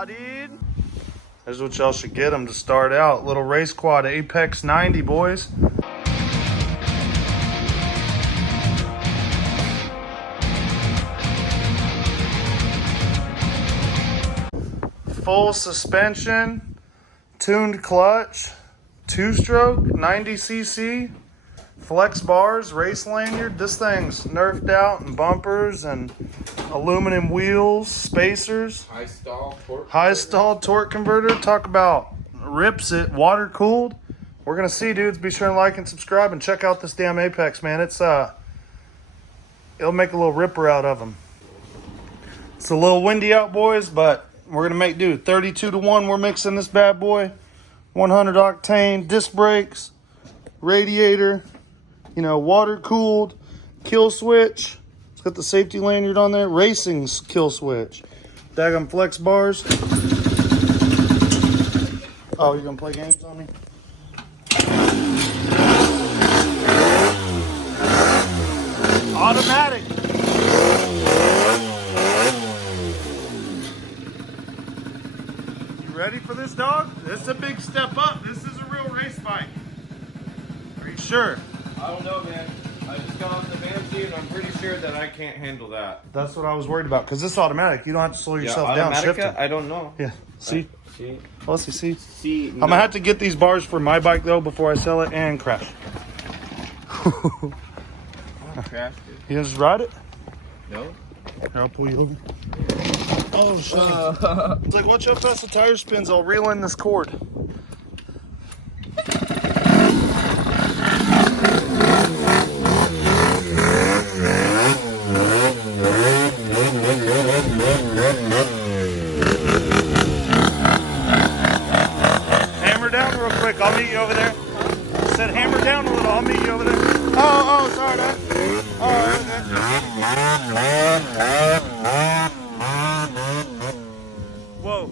Yeah, dude. Here's what y'all should get them to start out. Little race quad, Apex 90, boys. Full suspension, tuned clutch, 2-stroke, 90cc, flex bars, race lanyard. This thing's nerfed out, and bumpers and aluminum wheels, spacers. High stall torque converter. Talk about rips it, water cooled. We're gonna see, dudes. Be sure to like and subscribe and check out this damn Apex, man. It's it'll make a little ripper out of them. It's a little windy out, boys, but we're gonna make do. 32-to-1. We're mixing this bad boy. 100 octane, disc brakes, radiator. You know, water cooled, kill switch. It's got the safety lanyard on there. Racing kill switch. Daggum flex bars. Oh, you're gonna play games on me? Automatic. You ready for this, dog? This is a big step up. This is a real race bike. Are you sure? I don't know, man. I just got off the Banshee and I'm pretty sure that I can't handle that. That's what I was worried about, because this is automatic. You don't have to slow yourself down shifting. I don't know. Yeah, see? See? Oh, see? See? I'm going to have to get these bars for my bike, though, before I sell it and crash. Crash, You gonna just ride it? No. Here, I'll pull you over. Oh, shit. It's like, watch how fast the tire spins. I'll reel in this cord. Hammer down real quick. I'll meet you over there. I said hammer down a little. I'll meet you over there. Oh, sorry, Dad. Whoa.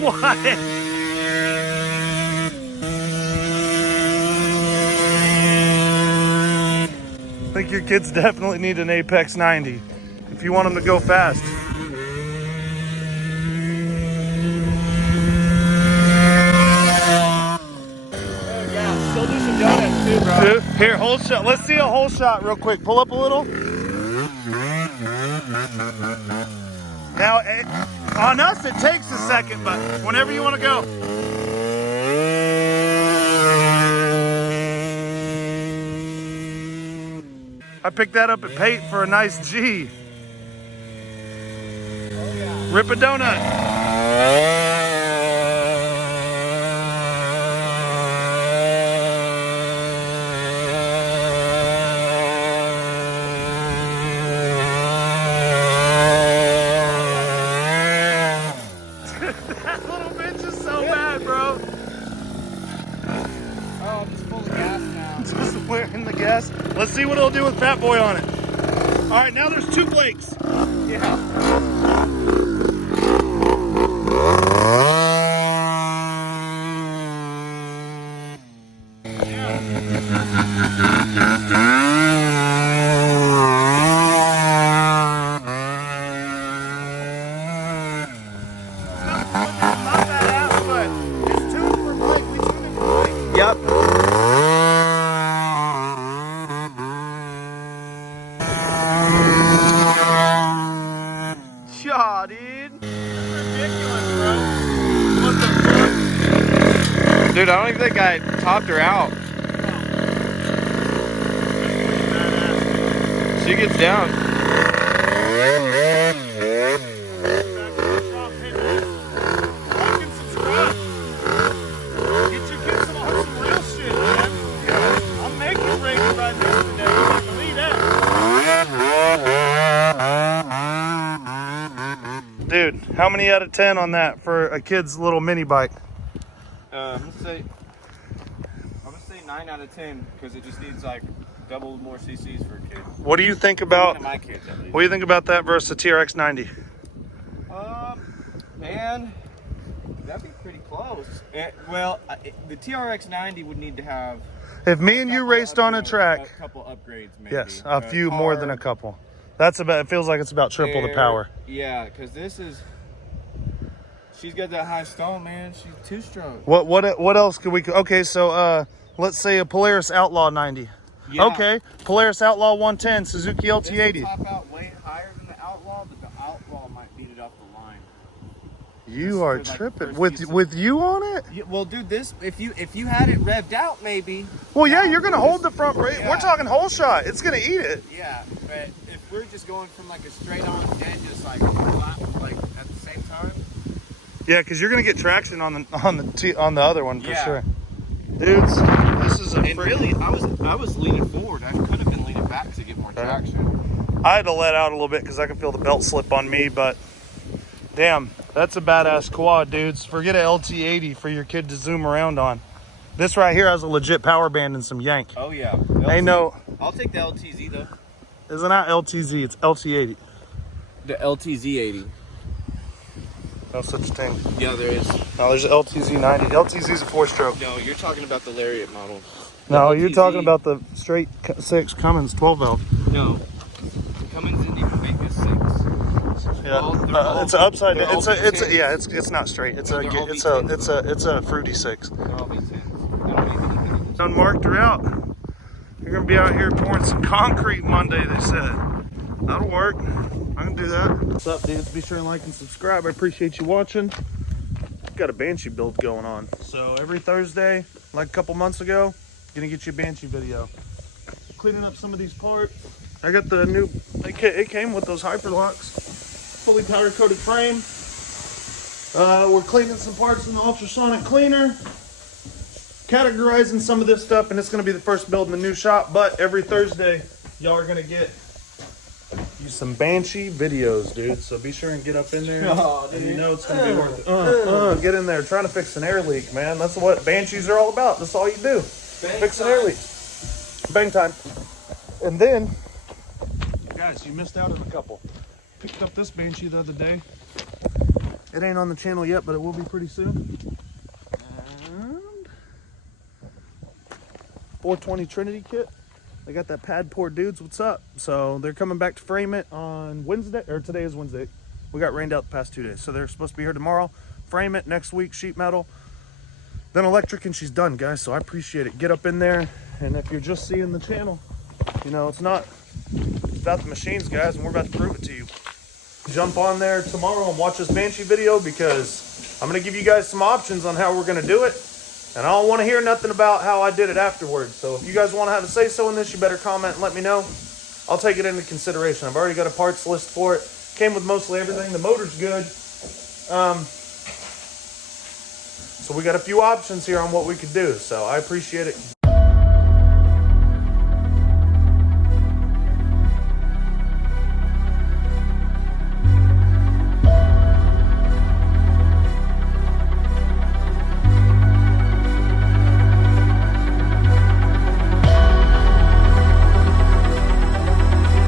What? I think your kids definitely need an Apex 90 if you want them to go fast. Yeah, still do some donuts too, bro. Here, whole shot. Let's see a whole shot real quick. Pull up a little. Now, on us, it takes a second, but whenever you want to go. I picked that up at Pate for a nice G. Oh, yeah. Rip a donut. That little bitch is so bad, bro. Oh, I'm just full of gas now. Just wearing the gas. Let's see what it'll do with Fat Boy on it. All right, now there's 2 Blakes. Yeah. Not that ass, but it's tuned for Blake. We tuned it for Blake. Yep. Yeah, dude. That's ridiculous, bro. What the fuck? Dude, I don't even think I topped her out. She gets down. Like and subscribe. Get your kids some real shit, man. I'm making racing right now today. You can believe that. Dude, how many out of 10 on that for a kid's little mini bike? I'm gonna say 9 out of 10 because it just needs like double more CCs for a kid. What do you think about? My kids, at least. What do you think about that versus the TRX 90? Man, that'd be pretty close. Well, the TRX 90 would need to have. If me and you raced on a track, a couple upgrades, maybe. yes, a few more than a couple. That's about. It feels like it's about triple the power. Yeah, because this is. She's got that high stone, man. She's 2-stroke. What else could we? Okay, so let's say a Polaris Outlaw 90. Yeah. Okay, Polaris Outlaw 110, Suzuki LT80. This will top out way higher than the Outlaw, but the Outlaw might beat it off the line. You are tripping with you on it. Yeah, well, dude, this if you had it revved out, maybe. Well, yeah, you're gonna hold the front brake. Yeah. We're talking whole shot. It's gonna eat it. Yeah, but if we're just going from like a straight on dead, just like flat, like at the same time. Yeah, because you're gonna get traction on the other one for Yeah. sure. Dudes, this is a And really, I was leaning forward. I could have been leaning back to get more traction. I had to let out a little bit because I can feel the belt slip on me, but damn, that's a badass quad, dudes. Forget a LT80 for your kid to zoom around on. This right here has a legit power band and some yank. Oh yeah. Ain't no. I'll take the LTZ though. It's not LTZ, it's LT80. The LTZ80. No such thing. Yeah, there is. No, there's an LTZ90. LTZ's a 4-stroke. No, you're talking about the Lariat model. No, The you're LTZ. talking about the straight 6 Cummins 12 valve. No. Cummins didn't even make this 6. Yeah, it's an upside down. It's not straight. It's No, a they're all it's V10s. it's a fruity 6. They're all V10s. Unmarked her out. You're gonna be out here pouring some concrete Monday, they said. That'll work. I can do that. What's up, dudes? Be sure and like and subscribe. I appreciate you watching. Got a Banshee build going on. So every Thursday, like a couple months ago, gonna get you a Banshee video. Cleaning up some of these parts. I got the new, it came with those Hyperlocks. Fully powder coated frame. We're cleaning some parts in the ultrasonic cleaner. Categorizing some of this stuff, and it's gonna be the first build in the new shop, but every Thursday, y'all are gonna get you some Banshee videos, dude. So be sure and get up in there. Oh, and you know it's gonna be worth it. Get in there, trying to fix an air leak, man. That's what Banshees are all about. That's all you do. Fix an air leak. Bang time. And then, guys, you missed out on a couple. Picked up this Banshee the other day. It ain't on the channel yet, but it will be pretty soon. And 420 Trinity kit. They got that pad pour, dudes. What's up? So they're coming back to frame it on Wednesday, or today is Wednesday. We got rained out the past 2 days, so they're supposed to be here tomorrow. Frame it next week, sheet metal, then electric, and she's done, guys. So I appreciate it. Get up in there, and if you're just seeing the channel, you know it's not. It's about the machines, guys, and we're about to prove it to you. Jump on there tomorrow and watch this Banshee video because I'm gonna give you guys some options on how we're gonna do it. And I don't want to hear nothing about how I did it afterwards. So if you guys want to have a say-so in this, you better comment and let me know. I'll take it into consideration. I've already got a parts list for it. Came with mostly everything. The motor's good. So we got a few options here on what we could do. So I appreciate it.